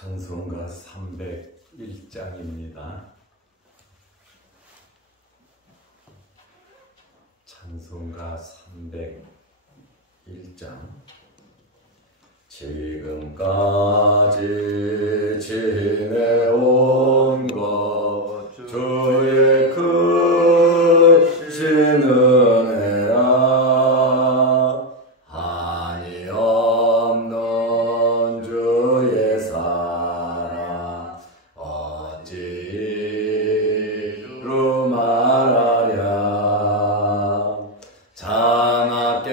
찬송가 301장입니다. 찬송가 301장. 지금까지 지내온 것 주의 크신 은혜야. 한이 없는 주의 사랑 어찌 이루 말하랴. 자나깨나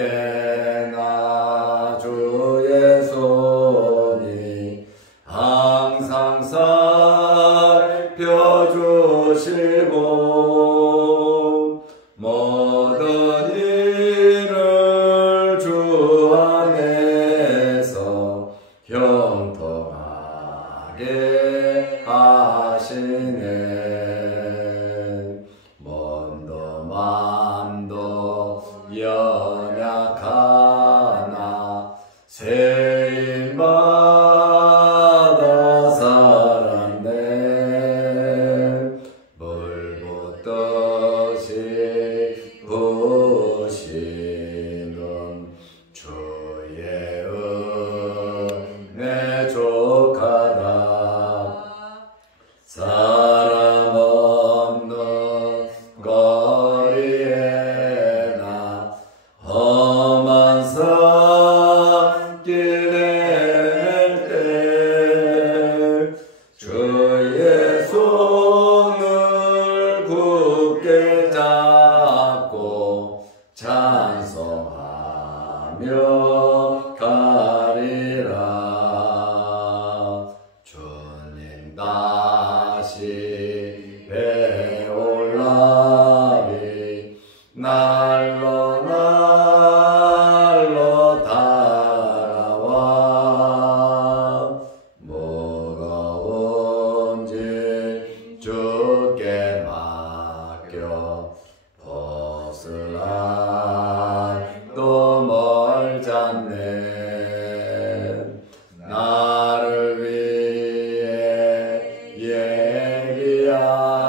주의 손이 항상 살펴주시고 모든 일을 주 안에서 형통하게 하시네. 몸도 맘도 연약하나 세임받아 살았네. 물 붓듯이 부으시는 주의 은혜 족하다. 사람 없는 거리에나 험한 산길 헤맬 때 주의 손을 굳게 잡고 찬송하며 가리라. 주님 다시 배올 날이 날로 날로 다가와. 무거운 짐 주께 맡겨 벗을 또 멀잖네. 나를 위해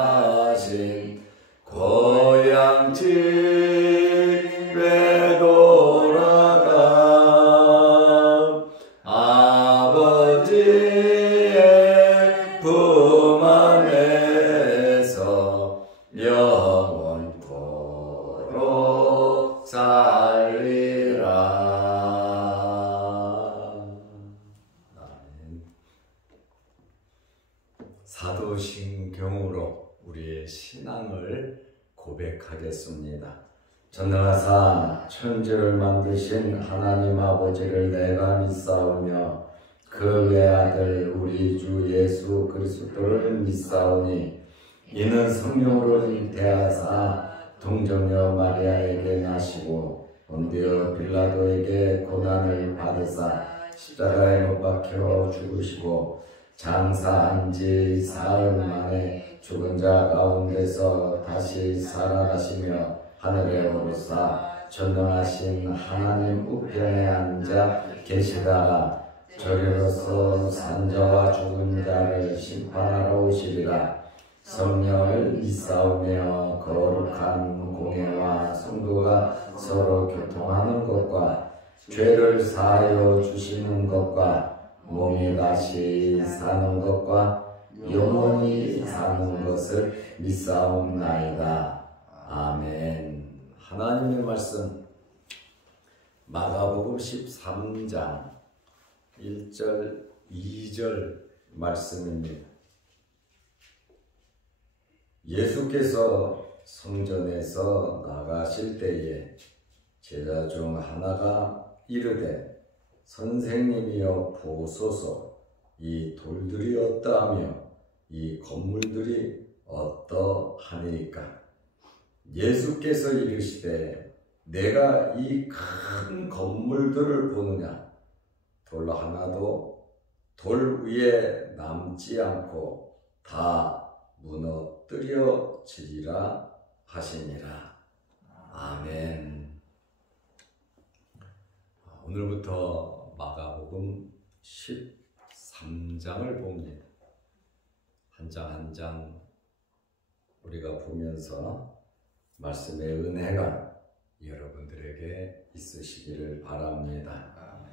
예비하신 고향 집에 돌아가. 아버지의 품 안에서 영원토록 살리라. 아멘. 사도신경으로 우리의 신앙을 고백하겠습니다. 전능하사 천지를 만드신 하나님 아버지를 내가 믿사오며 그 외아들 우리 주 예수 그리스도를 믿사오니 이는 성령으로 잉태하사 동정녀 마리아에게 나시고 본디오 빌라도에게 고난을 받으사 십자가에 못 박혀 죽으시고 장사한 지 사흘 만에 죽은 자 가운데서 다시 살아나시며 하늘에 오르사 전능하신 하나님 우편에 앉아 계시다가 저리로서 산자와 죽은 자를 심판하러 오시리라. 성령을 믿사오며 거룩한 공예와 성도가 서로 교통하는 것과 죄를 사하여 주시는 것과 몸이 다시 사는 것과 영원히 사는 것을 믿사옵나이다. 아멘. 하나님의 말씀 마가복음 13장 1절 2절 말씀입니다. 예수께서 성전에서 나가실 때에 제자 중 하나가 이르되 선생님이여 보소서 이 돌들이 어떠하며 이 건물들이 어떠하니까. 예수께서 이르시되 내가 이 큰 건물들을 보느냐. 돌 하나도 돌 위에 남지 않고 다 무너뜨려지리라 하시니라. 아멘. 오늘부터 마가복음 13 3장을 봅니다. 한 장 한 장 우리가 보면서 말씀의 은혜가 여러분들에게 있으시기를 바랍니다.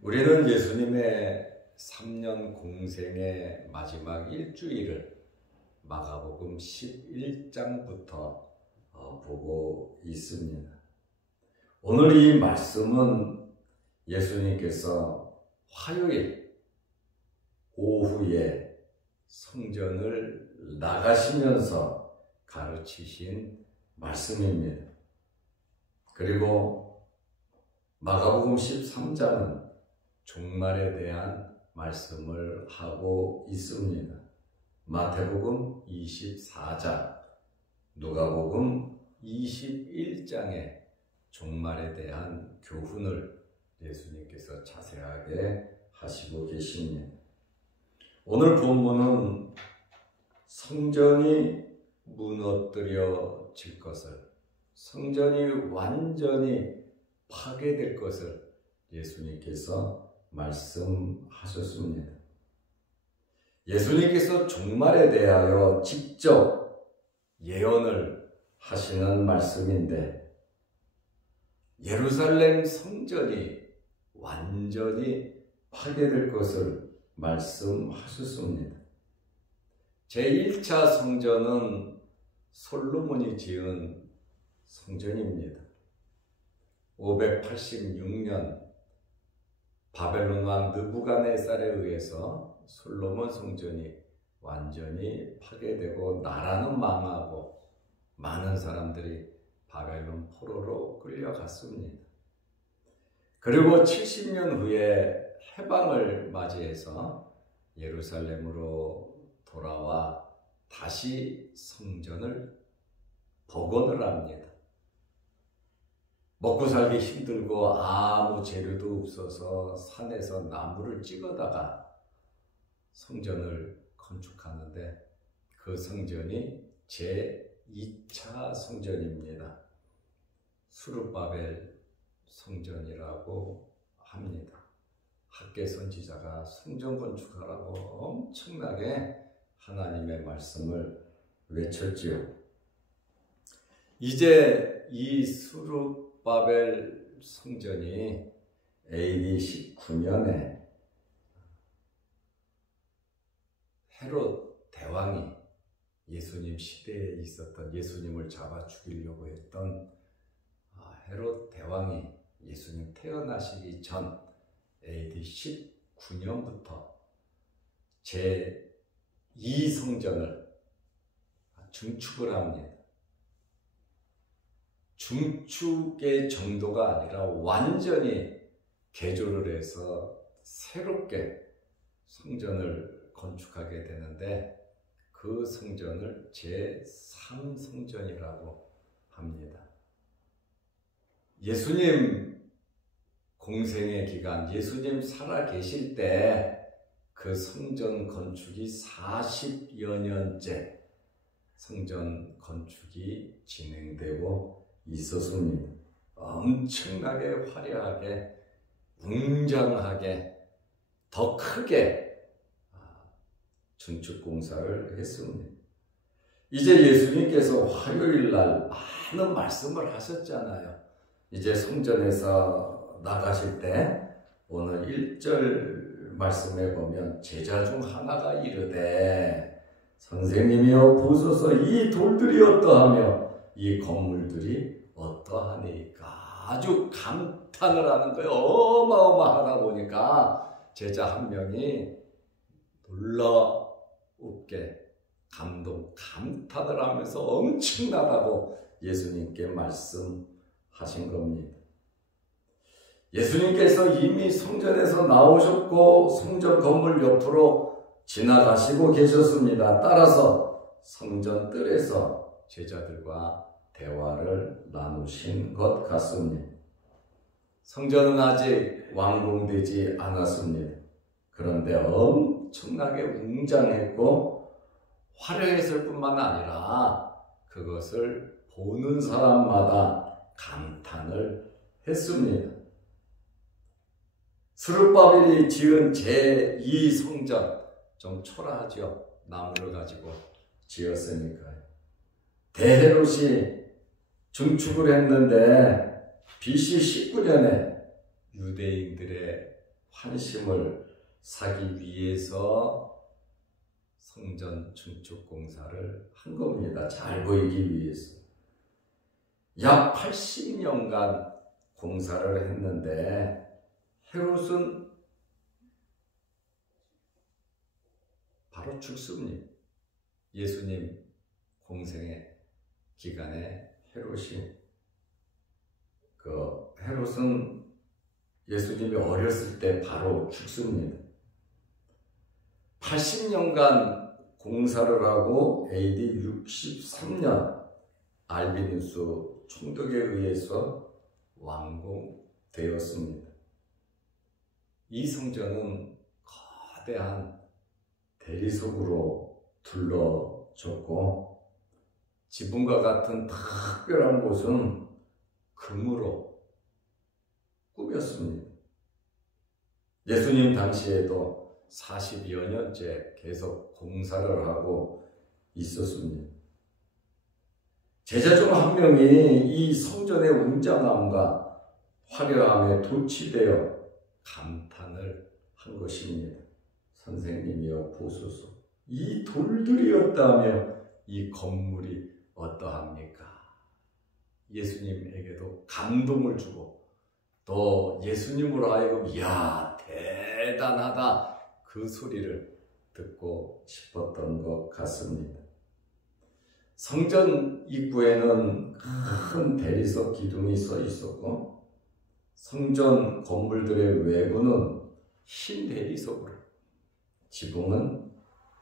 우리는 예수님의 3년 공생의 마지막 일주일을 마가복음 11장부터 보고 있습니다. 오늘 이 말씀은 예수님께서 화요일 오후에 성전을 나가시면서 가르치신 말씀입니다. 그리고 마가복음 13장은 종말에 대한 말씀을 하고 있습니다. 마태복음 24장, 누가복음 21장에 종말에 대한 교훈을 예수님께서 자세하게 하시고 계십니다. 오늘 본문은 성전이 무너뜨려질 것을, 성전이 완전히 파괴될 것을 예수님께서 말씀하셨습니다. 예수님께서 종말에 대하여 직접 예언을 하시는 말씀인데, 예루살렘 성전이 완전히 파괴될 것을 말씀하셨습니다. 제1차 성전은 솔로몬이 지은 성전입니다. 586년 바벨론 왕 느부갓네살에 의해서 솔로몬 성전이 완전히 파괴되고 나라는 망하고 많은 사람들이 바벨론 포로로 끌려갔습니다. 그리고 70년 후에 해방을 맞이해서 예루살렘으로 돌아와 다시 성전을 복원을 합니다. 먹고 살기 힘들고 아무 재료도 없어서 산에서 나무를 찍어다가 성전을 건축하는데, 그 성전이 제2차 성전입니다. 수르바벨 성전이라고 합니다. 학개 선지자가 성전 건축하라고 엄청나게 하나님의 말씀을 외쳤지요. 이제 이 수르바벨 성전이 AD 19년에 헤롯 대왕이 예수님 시대에 있었던, 예수님을 잡아 죽이려고 했던 헤롯 대왕이 예수님 태어나시기 전 AD 19년부터 제2성전을 증축을 합니다. 중축의 정도가 아니라 완전히 개조를 해서 새롭게 성전을 건축하게 되는데, 그 성전을 제3성전이라고 합니다. 예수님 공생의 기간, 예수님 살아계실 때 그 성전 건축이 40여 년째 성전 건축이 진행되고 있었습니다. 엄청나게 화려하게, 웅장하게, 더 크게 증축 공사를 했습니다. 이제 예수님께서 화요일날 많은 말씀을 하셨잖아요. 이제 성전에서 나가실 때 오늘 1절 말씀에 보면 제자 중 하나가 이르되 선생님이여 보소서 이 돌들이 어떠하며 이 건물들이 어떠하니까, 아주 감탄을 하는 거예요. 어마어마하다 보니까 제자 한 명이 놀라웁게 감탄을 하면서 엄청나다고 예수님께 말씀하신 겁니다. 예수님께서 이미 성전에서 나오셨고 성전 건물 옆으로 지나가시고 계셨습니다. 따라서 성전 뜰에서 제자들과 대화를 나누신 것 같습니다. 성전은 아직 완공되지 않았습니다. 그런데 엄청나게 웅장했고 화려했을 뿐만 아니라 그것을 보는 사람마다 감탄을 했습니다. 스룹바벨이 지은 제2성전 좀 초라하죠. 나무를 가지고 지었으니까. 대헤롯이 증축을 했는데 BC 19년에 유대인들의 환심을 사기 위해서 성전 증축 공사를 한 겁니다. 잘 보이기 위해서. 약 80년간 공사를 했는데 헤롯은 바로 죽습니다. 예수님 공생의 기간에 헤롯은 예수님이 어렸을 때 바로 죽습니다. 80년간 공사를 하고 AD 63년 알비누스 총독에 의해서 완공되었습니다. 이 성전은 거대한 대리석으로 둘러졌고 지붕과 같은 특별한 곳은 금으로 꾸몄습니다. 예수님 당시에도 40여 년째 계속 공사를 하고 있었습니다. 제자 중 한 명이 이 성전의 웅장함과 화려함에 도취되어 감탄을 한 것입니다. 선생님이여 보소서, 이 돌들이었다며 이 건물이 어떠합니까? 예수님에게도 감동을 주고 또 예수님으로 하여금 이야 대단하다 그 소리를 듣고 싶었던 것 같습니다. 성전 입구에는 큰 대리석 기둥이 서 있었고 성전 건물들의 외부는 흰 대리석으로 지붕은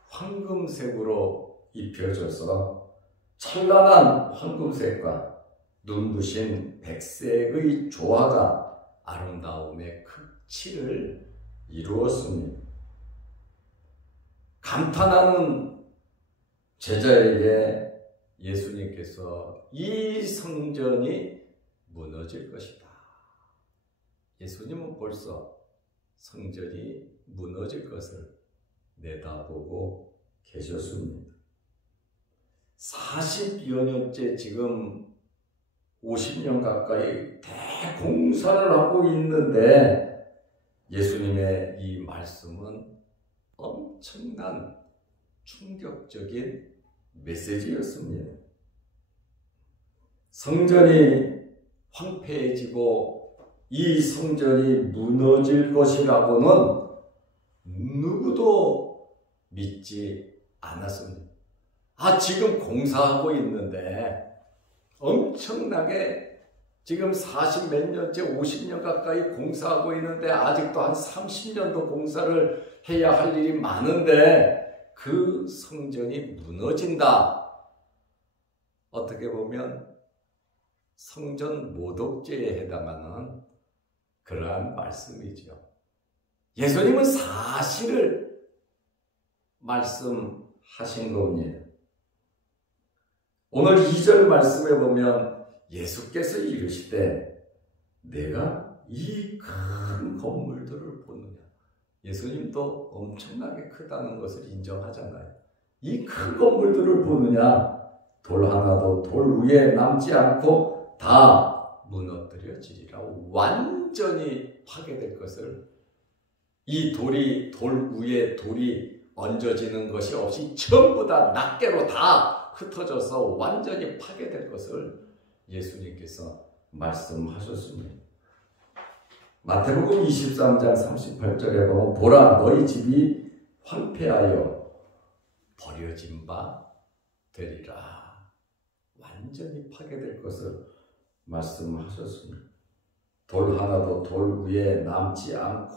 황금색으로 입혀져서 찬란한 황금색과 눈부신 백색의 조화가 아름다움의 극치를 이루었습니다. 감탄하는 제자에게 예수님께서 이 성전이 무너질 것이다. 예수님은 벌써 성전이 무너질 것을 내다보고 계셨습니다. 40여 년째 지금 50년 가까이 대공사를 하고 있는데 예수님의 이 말씀은 엄청난 충격적인 메시지였습니다. 성전이 황폐해지고 이 성전이 무너질 것이라고는 누구도 믿지 않았습니다. 지금 공사하고 있는데 엄청나게 지금 40 몇 년째 50년 가까이 공사하고 있는데 아직도 한 30년도 공사를 해야 할 일이 많은데 그 성전이 무너진다. 어떻게 보면 성전 모독죄에 해당하는 그러한 말씀이죠. 예수님은 사실을 말씀하신 겁니다. 오늘 2절 말씀에 보면 예수께서 이르시되 내가 이 큰 건물들을 보느냐. 예수님도 엄청나게 크다는 것을 인정하잖아요. 이 큰 건물들을 보느냐. 돌 하나도 돌 위에 남지 않고 다 무너뜨려지리라. 완전히 파괴될 것을, 이 돌이 돌 위에 돌이 얹어지는 것이 없이 전부 다 낱개로 다 흩어져서 완전히 파괴될 것을 예수님께서 말씀하셨습니다. 마태복음 23장 38절에 보면 보라 너희 집이 황폐하여 버려진 바 되리라. 완전히 파괴될 것을 말씀하셨습니다. 돌 하나도 돌 위에 남지 않고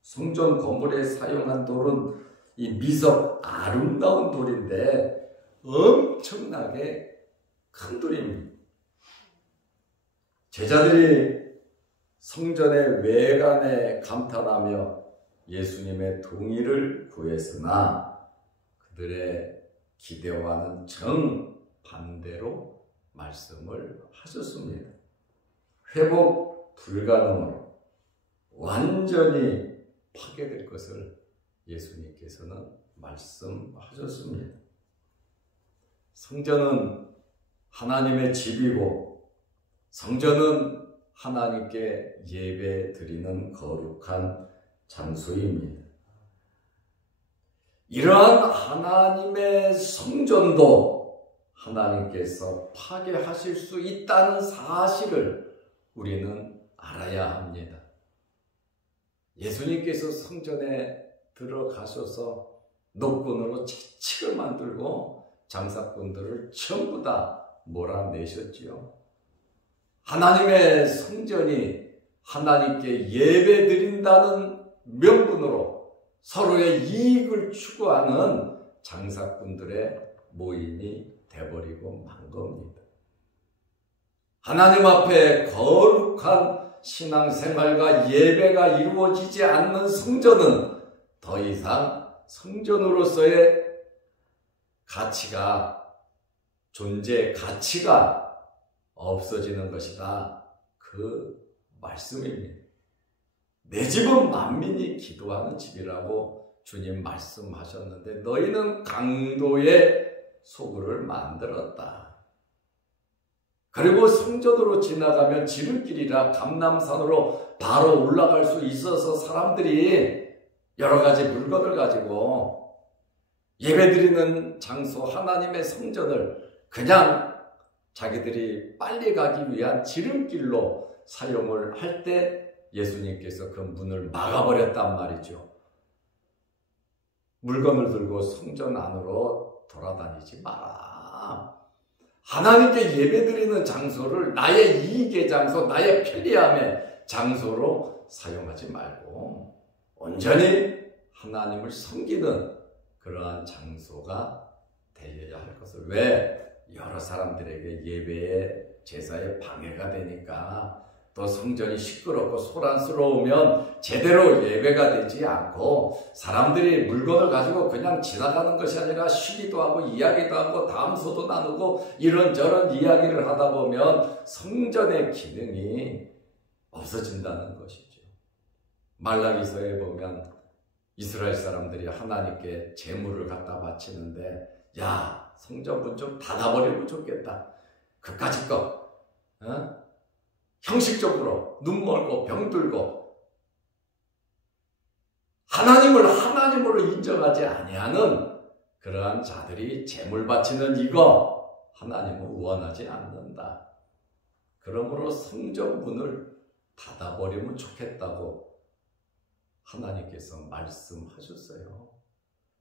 성전 건물에 사용한 돌은 이 미석 아름다운 돌인데 엄청나게 큰 돌입니다. 제자들이 성전의 외관에 감탄하며 예수님의 동의를 구했으나 그들의 기대와는 정반대로 말씀을 하셨습니다. 회복 불가능으로 완전히 파괴될 것을 예수님께서는 말씀하셨습니다. 성전은 하나님의 집이고 성전은 하나님께 예배 드리는 거룩한 장소입니다. 이러한 하나님의 성전도 하나님께서 파괴하실 수 있다는 사실을 우리는 알아야 합니다. 예수님께서 성전에 들어가셔서 노끈으로 채찍을 만들고 장사꾼들을 전부 다 몰아내셨지요. 하나님의 성전이 하나님께 예배드린다는 명분으로 서로의 이익을 추구하는 장사꾼들의 모임이 돼버리고 만 겁니다. 하나님 앞에 거룩한 신앙생활과 예배가 이루어지지 않는 성전은 더 이상 성전으로서의 존재 가치가 없어지는 것이다. 그 말씀입니다. 내 집은 만민이 기도하는 집이라고 주님 말씀하셨는데 너희는 강도의 소굴을 만들었다. 그리고 성전으로 지나가면 지름길이라 감람산으로 바로 올라갈 수 있어서 사람들이 여러 가지 물건을 가지고 예배드리는 장소 하나님의 성전을 그냥 자기들이 빨리 가기 위한 지름길로 사용을 할 때 예수님께서 그 문을 막아버렸단 말이죠. 물건을 들고 성전 안으로 돌아다니지 마라. 하나님께 예배드리는 장소를 나의 이익의 장소, 나의 편리함의 장소로 사용하지 말고 온전히 하나님을 섬기는 그러한 장소가 되어야 할 것을. 왜? 여러 사람들에게 예배의 제사에 방해가 되니까. 또 성전이 시끄럽고 소란스러우면 제대로 예배가 되지 않고 사람들이 물건을 가지고 그냥 지나가는 것이 아니라 쉬기도 하고 이야기도 하고 담소도 나누고 이런저런 이야기를 하다 보면 성전의 기능이 없어진다는 것이죠. 말라기서에 보면 이스라엘 사람들이 하나님께 제물을 갖다 바치는데 야, 성전 문 좀 닫아버리면 좋겠다. 그까짓 거 형식적으로 눈 멀고 병들고 하나님을 하나님으로 인정하지 아니하는 그러한 자들이 제물 바치는 이거 하나님은 원하지 않는다. 그러므로 성전 문을 닫아버리면 좋겠다고 하나님께서 말씀하셨어요.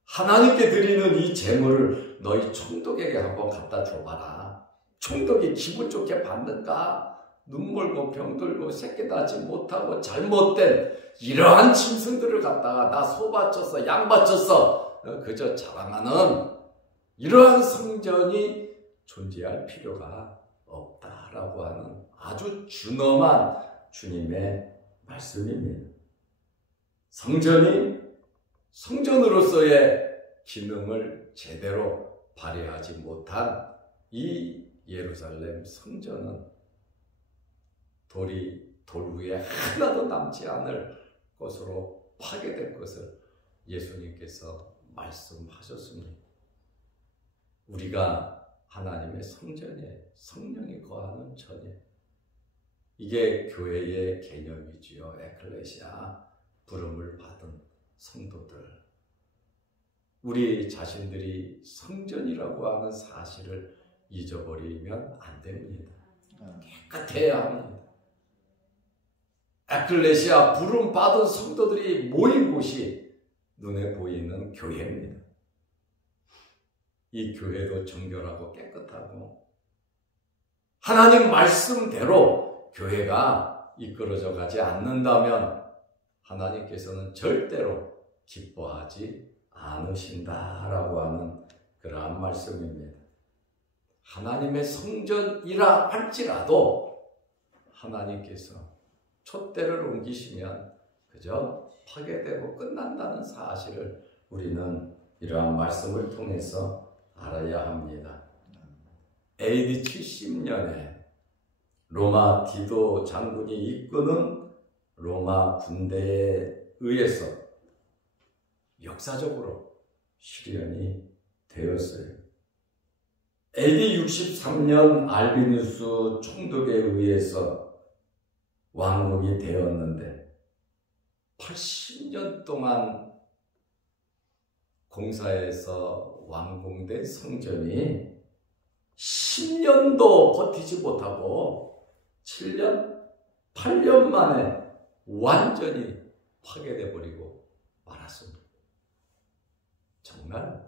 하나님께 드리는 이 제물을 너희 총독에게 한번 갖다 줘봐라. 총독이 기분 좋게 받는가? 눈 멀고 병들고 새끼 낳지 못하고 잘못된 이러한 짐승들을 갖다가 나 소 바쳤어, 양 바쳤어 그저 자랑하는 이러한 성전이 존재할 필요가 없다라고 하는 아주 준엄한 주님의 말씀입니다. 성전이 성전으로서의 기능을 제대로 발휘하지 못한 이 예루살렘 성전은 돌 위에 하나도 남지 않을 것으로 파괴될 것을 예수님께서 말씀하셨습니다. 우리가 하나님의 성전에 성령이 거하는 전에 이게 교회의 개념이지요. 에클레시아, 부름을 받은 성도들. 우리 자신들이 성전이라고 하는 사실을 잊어버리면 안 됩니다. 깨끗해야 합니다. 에클레시아, 부름 받은 성도들이 모인 곳이 눈에 보이는 교회입니다. 이 교회도 정결하고 깨끗하고 하나님 말씀대로 교회가 이끌어져 가지 않는다면 하나님께서는 절대로 기뻐하지 않으신다라고 하는 그러한 말씀입니다. 하나님의 성전이라 할지라도 하나님께서 촛대를 옮기시면 그저 파괴되고 끝난다는 사실을 우리는 이러한 말씀을 통해서 알아야 합니다. AD 70년에 로마 디도 장군이 이끄는 로마 군대에 의해서 역사적으로 실현이 되었어요. AD 63년 알비누스 총독에 의해서 왕국이 되었는데 80년 동안 공사해서 완공된 성전이 10년도 버티지 못하고 7년, 8년 만에 완전히 파괴돼 버리고 말았습니다. 정말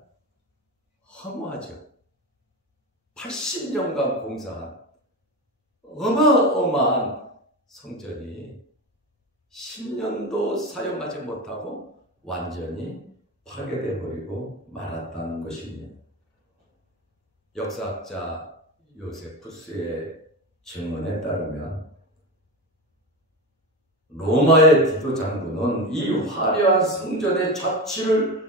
허무하죠. 80년간 공사한 어마어마한 성전이 10년도 사용하지 못하고 완전히 파괴돼 버리고 말았다는 것입니다. 역사학자 요세푸스의 증언에 따르면 로마의 디도 장군은 이 화려한 성전의 자취를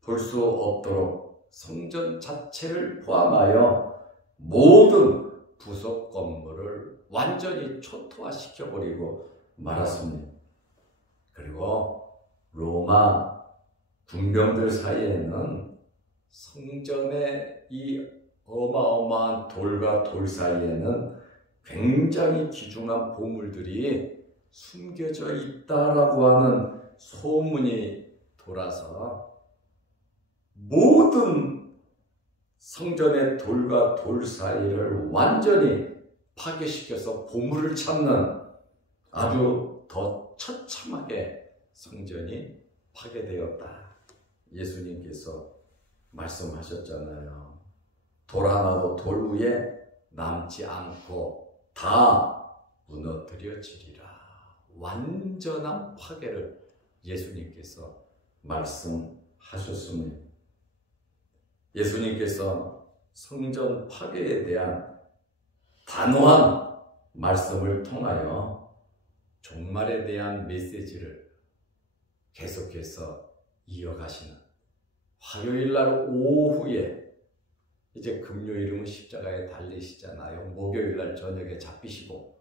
볼 수 없도록 성전 자체를 포함하여 모든 부속 건물을 완전히 초토화시켜버리고 말았습니다. 그리고 로마 군병들 사이에는 성전의 이 어마어마한 돌과 돌 사이에는 굉장히 귀중한 보물들이 숨겨져 있다라고 하는 소문이 돌아서 모든 성전의 돌과 돌 사이를 완전히 파괴시켜서 보물을 찾는 아주 더 처참하게 성전이 파괴되었다. 예수님께서 말씀하셨잖아요. 돌 하나도 돌 위에 남지 않고 다 무너뜨려지리라. 완전한 파괴를 예수님께서 말씀하셨습니다. 예수님께서 성전 파괴에 대한 단호한 말씀을 통하여 종말에 대한 메시지를 계속해서 이어가시는 화요일날 오후에 이제 금요일은 십자가에 달리시잖아요. 목요일날 저녁에 잡히시고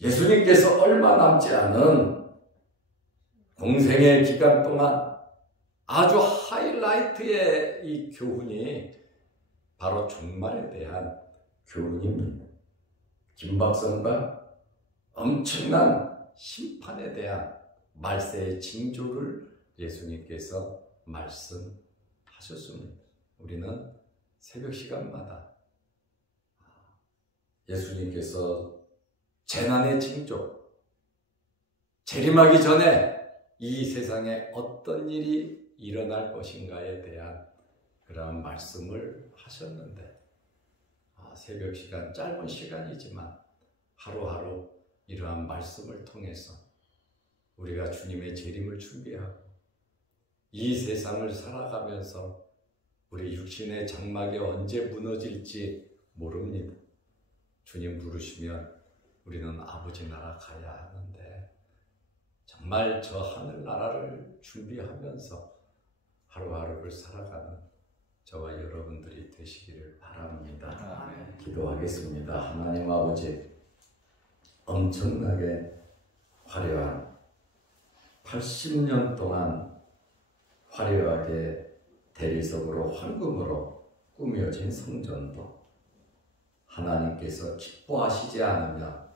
예수님께서 얼마 남지 않은 공생의 기간 동안 아주 하이라이트의 이 교훈이 바로 종말에 대한 교훈입니다. 김박선과 엄청난 심판에 대한 말세의 징조를 예수님께서 말씀하셨습니다. 우리는 새벽 시간마다 예수님께서 재난의 징조, 재림하기 전에 이 세상에 어떤 일이 일어날 것인가에 대한 그러한 말씀을 하셨는데 새벽 시간, 짧은 시간이지만 하루하루 이러한 말씀을 통해서 우리가 주님의 재림을 준비하고 이 세상을 살아가면서 우리 육신의 장막이 언제 무너질지 모릅니다. 주님 부르시면 우리는 아버지 나라 가야 하는데 정말 저 하늘나라를 준비하면서 하루하루를 살아가는 저와 여러분들이 되시기를 바랍니다. 기도하겠습니다. 하나님 아버지, 엄청나게 화려한 80년 동안 화려하게 대리석으로 황금으로 꾸며진 성전도 하나님께서 기뻐하시지 않으면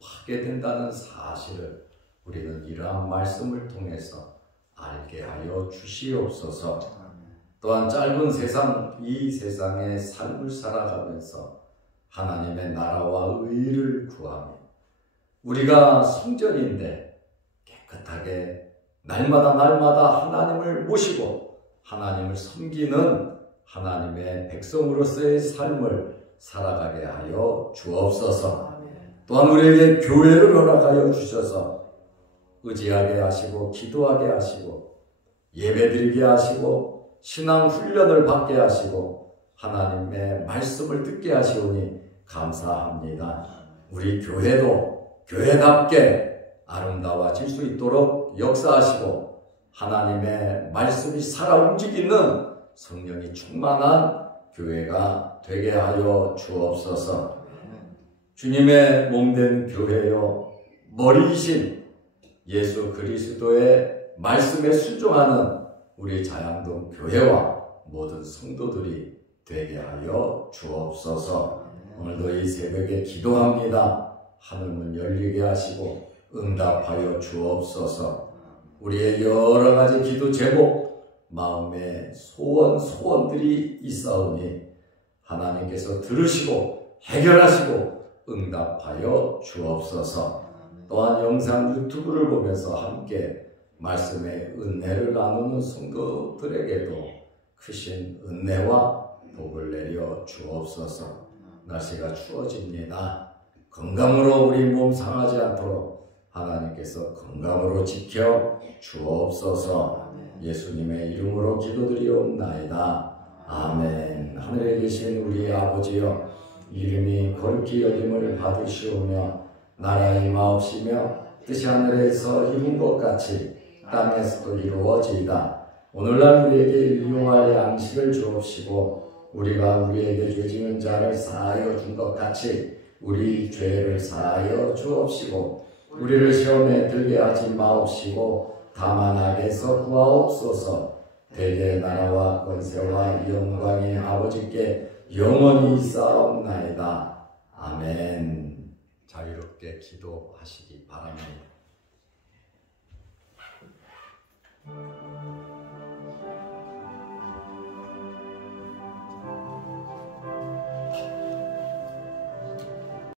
파괴된다는 사실을 우리는 이러한 말씀을 통해서 알게 하여 주시옵소서. 또한 짧은 세상, 이 세상의 삶을 살아가면서 하나님의 나라와 의를 구하며 우리가 성전인데 깨끗하게 날마다 하나님을 모시고 하나님을 섬기는 하나님의 백성으로서의 삶을 살아가게 하여 주옵소서. 또한 우리에게 교회를 허락하여 주셔서 의지하게 하시고 기도하게 하시고 예배드리게 하시고 신앙 훈련을 받게 하시고 하나님의 말씀을 듣게 하시오니 감사합니다. 우리 교회도 교회답게 아름다워질 수 있도록 역사하시고 하나님의 말씀이 살아 움직이는 성령이 충만한 교회가 되게 하여 주옵소서. 주님의 몸된 교회요, 머리이신 예수 그리스도의 말씀에 순종하는 우리 자양동 교회와 모든 성도들이 되게 하여 주옵소서. 오늘도 이 새벽에 기도합니다. 하늘문 열리게 하시고 응답하여 주옵소서. 우리의 여러 가지 기도 제목, 마음의 소원들이 있사오니 하나님께서 들으시고 해결하시고 응답하여 주옵소서. 또한 영상 유튜브를 보면서 함께 말씀의 은혜를 나누는 성도들에게도 크신 은혜와 복을 내려 주옵소서. 날씨가 추워집니다. 건강으로 우리 몸 상하지 않도록 하나님께서 건강으로 지켜 주옵소서. 예수님의 이름으로 기도드리옵나이다. 아멘. 하늘에 계신 우리 아버지여, 이름이 거룩히 여김을 받으시오며 나라의 임하옵시며 뜻이 하늘에서 이룬 것 같이 땅에서도 이루어지이다. 오늘날 우리에게 일용할 양식을 주옵시고 우리가 우리에게 죄 지은 자를 사하여 준 것 같이 우리 죄를 사하여 주옵시고 우리를 시험에 들게 하지 마옵시고 다만 악에서 구하옵소서. 대개 나라와 권세와 영광이 아버지께 영원히 있사옵나이다. 아멘. 자유롭게 기도하시기 바랍니다.